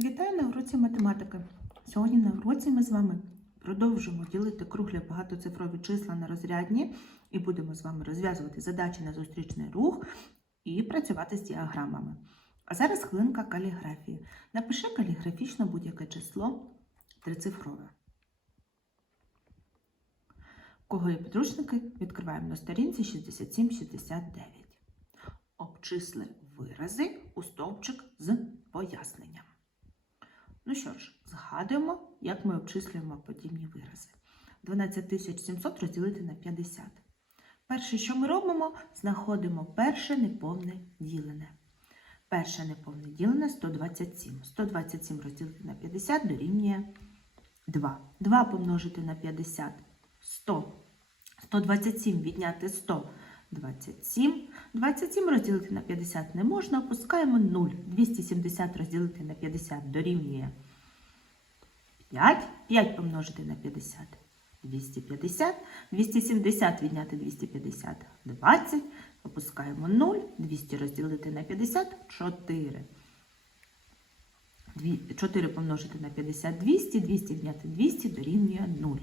Вітаю на уроці математики. Сьогодні на уроці ми з вами продовжуємо ділити круглі багатоцифрові числа на розрядні і будемо з вами розв'язувати задачі на зустрічний рух і працювати з діаграмами. А зараз хвилинка каліграфії. Напиши каліграфічно будь-яке число трицифрове. Кого є підручники? Відкриваємо на сторінці 6769. Обчисли вирази у стовпчик з поясненням. Ну що ж, згадуємо, як ми обчислюємо подібні вирази. 12700 розділити на 50. Перше, що ми робимо, знаходимо перше неповне ділене. Перше неповне ділене 127. 127 розділити на 50 дорівнює 2. 2 помножити на 50 100. 127 відняти 100 27. 27 розділити на 50 не можна, опускаємо 0. 270 розділити на 50 дорівнює 5. 5 помножити на 50 250. 270 відняти 250 20. Опускаємо 0. 200 розділити на 50 4. 4 помножити на 50 200. 200 відняти 200 дорівнює 0.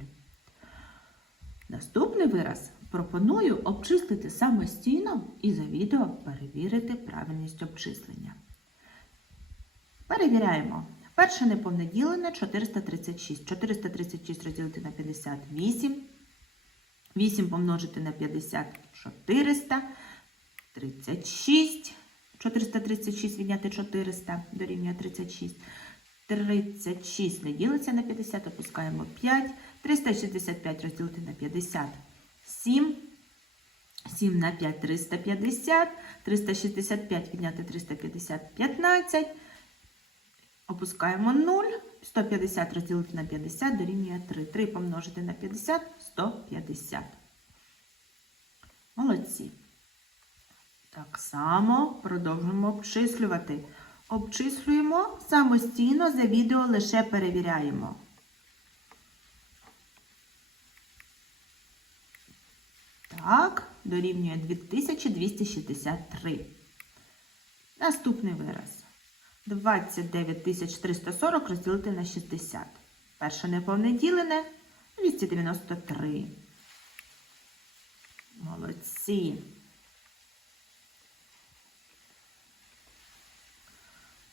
Наступний вираз пропоную обчислити самостійно і за відео перевірити правильність обчислення. Перевіряємо. Перше неповнеділене 436. 436 розділити на 58. 8 помножити на 50 400. 36. 436 відняти 400 дорівнює 36. 36 не ділиться на 50, опускаємо 5. 365 розділити на 50. 7. 7 на 5 350. 365 відняти 350 15. Опускаємо 0. 150 розділити на 50 дорівнює 3. 3 помножити на 50 150. Молодці. Так само продовжуємо обчислювати. Обчислюємо самостійно за відео лише перевіряємо. Так, дорівнює 2263. Наступний вираз. 29340 розділити на 60. Перше неповне ділене 293. Молодці.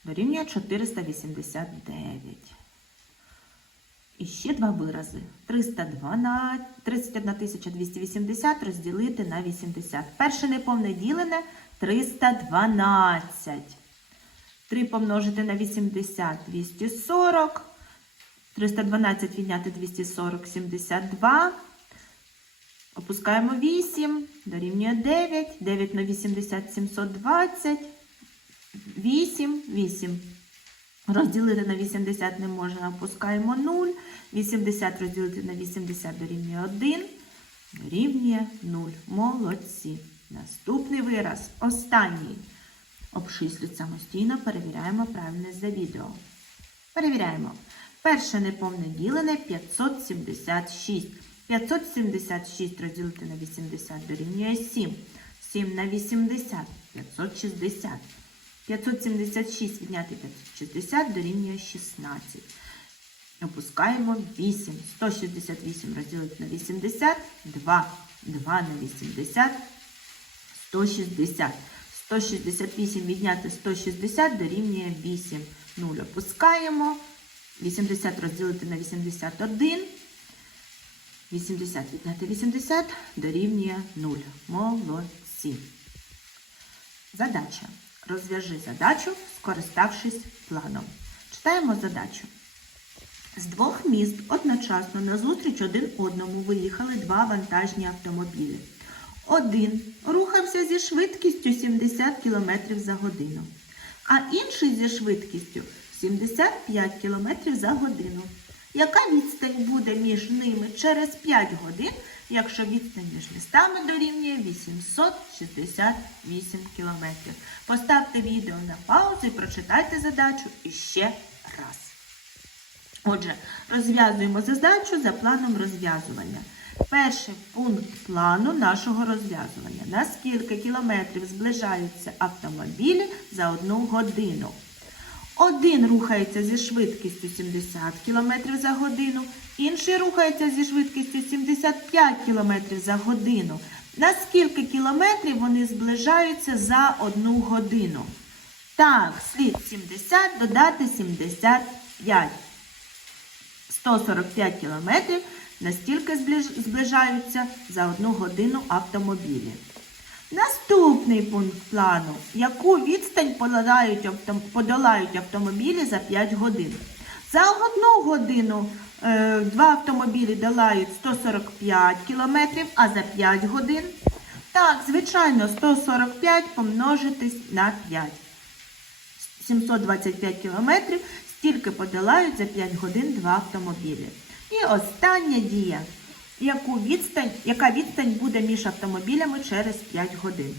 Дорівнює 489. І ще два вирази. 312, 31 280 розділити на 80. Перше неповне ділене 312. 3 помножити на 80 240. 312 відняти 240 72. Опускаємо 8. Дорівнює 9. 9 на 80 720. 8, 8. Розділити на 80 не можна, опускаємо 0. 80 розділити на 80 дорівнює 1. Дорівнює 0. Молодці. Наступний вираз. Останній. Обчислюють самостійно, перевіряємо правильність за відео. Перевіряємо. Перше неповне ділене 576. 576 розділити на 80 дорівнює 7. 7 на 80 560. 576 відняти 560 дорівнює 16. Опускаємо 8. 168 розділити на 80. 2. 2 на 80. 160. 168 відняти 160 дорівнює 8. 0 опускаємо. 80 розділити на 81. 80 відняти 80 дорівнює 0. Молодці. Задача. Розв'яжи задачу, скориставшись планом. Читаємо задачу. З двох міст одночасно назустріч один одному виїхали два вантажні автомобілі. Один рухався зі швидкістю 70 км за годину, а інший зі швидкістю 75 км за годину. Яка відстань буде між ними через 5 годин, якщо відстань між містами дорівнює 868 км? Поставте відео на паузу і прочитайте задачу іще раз. Отже, розв'язуємо задачу за планом розв'язування. Перший пункт плану нашого розв'язування. На скільки кілометрів зближаються автомобілі за одну годину? Один рухається зі швидкістю 70 км за годину, інший рухається зі швидкістю 75 км за годину. На скільки кілометрів вони зближаються за одну годину? Так, слід 70 додати 75. 145 кілометрів настільки зближаються за одну годину автомобілі. Наступний пункт плану. Яку відстань подолають, автомобілі за 5 годин? За одну годину е, два автомобілі долають 145 кілометрів, а за 5 годин? Так, звичайно, 145 помножити на 5. 725 кілометрів стільки подолають за 5 годин два автомобілі. І остання дія. Яку відстань, яка відстань буде між автомобілями через 5 годин?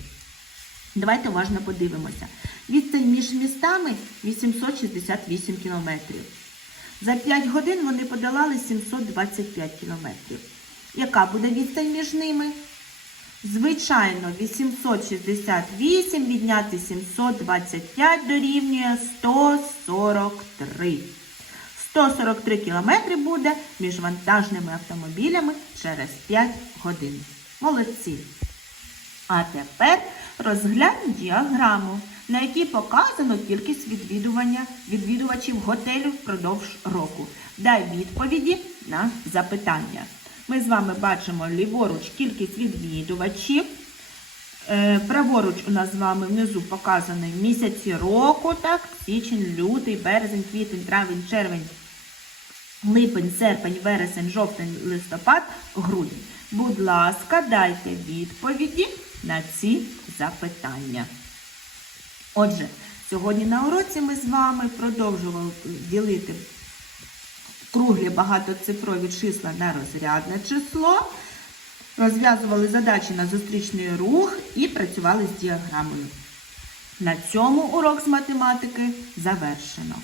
Давайте уважно подивимося. Відстань між містами 868 кілометрів. За 5 годин вони подолали 725 кілометрів. Яка буде відстань між ними? Звичайно, 868 відняти 725 дорівнює 143. 143 кілометри буде між вантажними автомобілями через 5 годин. Молодці! А тепер розглянемо діаграму, на якій показано кількість відвідування відвідувачів готелю впродовж року. Дай відповіді на запитання. Ми з вами бачимо ліворуч кількість відвідувачів. Е, Праворуч у нас з вами внизу показані місяці року, так, січень, лютий, березень, квітень, травень, червень, липень, серпень, вересень, жовтень, листопад, грудень. Будь ласка, дайте відповіді на ці запитання. Отже, сьогодні на уроці ми з вами продовжували ділити круглі багатоцифрові числа на розрядне число, розв'язували задачі на зустрічний рух і працювали з діаграмою. На цьому урок з математики завершено.